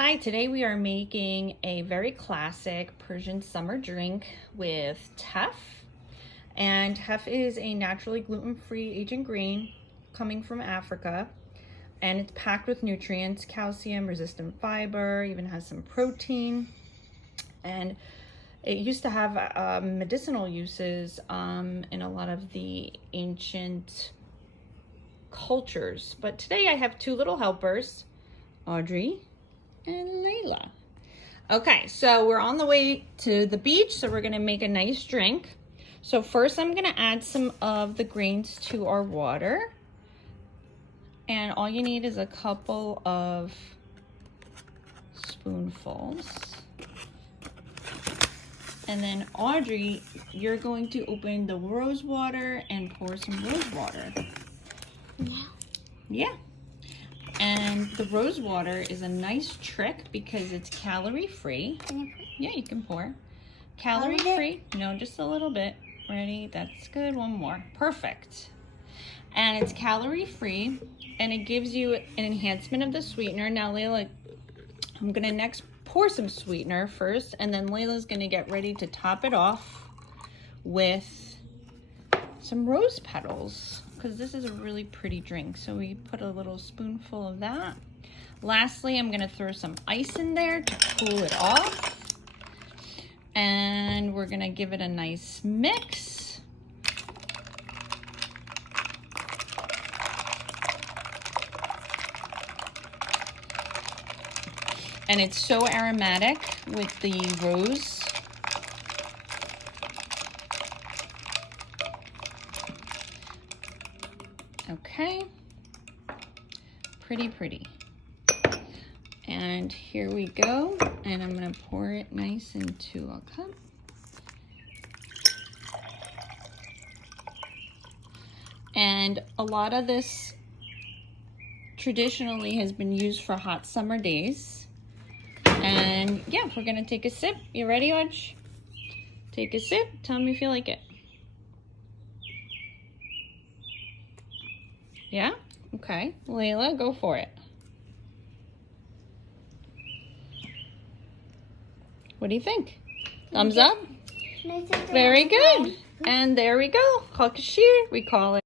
Hi, today we are making a very classic Persian summer drink with Teff. And Teff is a naturally gluten-free agent green coming from Africa. And it's packed with nutrients, calcium, resistant fiber, even has some protein. And it used to have medicinal uses in a lot of the ancient cultures. But today I have two little helpers, Audrey and Layla. Okay, so we're on the way to the beach, so we're gonna make a nice drink. So first I'm gonna add some of the grains to our water. And all you need is a couple of spoonfuls. And then Audrey, you're going to open the rose water and pour some rose water. Yeah. And the rose water is a nice trick because it's calorie-free. Yeah, you can pour. Calorie-free. No, just a little bit. Ready? That's good. One more. Perfect. And it's calorie-free, and it gives you an enhancement of the sweetener. Now, Layla, I'm going to next pour some sweetener first, and then Layla's going to get ready to top it off with some rose petals, because this is a really pretty drink. So we put a little spoonful of that. Lastly, I'm gonna throw some ice in there to cool it off. And we're gonna give it a nice mix. And it's so aromatic with the rose. Okay, pretty. And here we go. And I'm gonna pour it nice into a cup. And a lot of this traditionally has been used for hot summer days. And yeah, we're gonna take a sip. You ready, Audrey? Take a sip, tell me if you like it. Yeah? Okay. Layla, go for it. What do you think? Thumbs up? Very good. And there we go. Khakshir, we call it.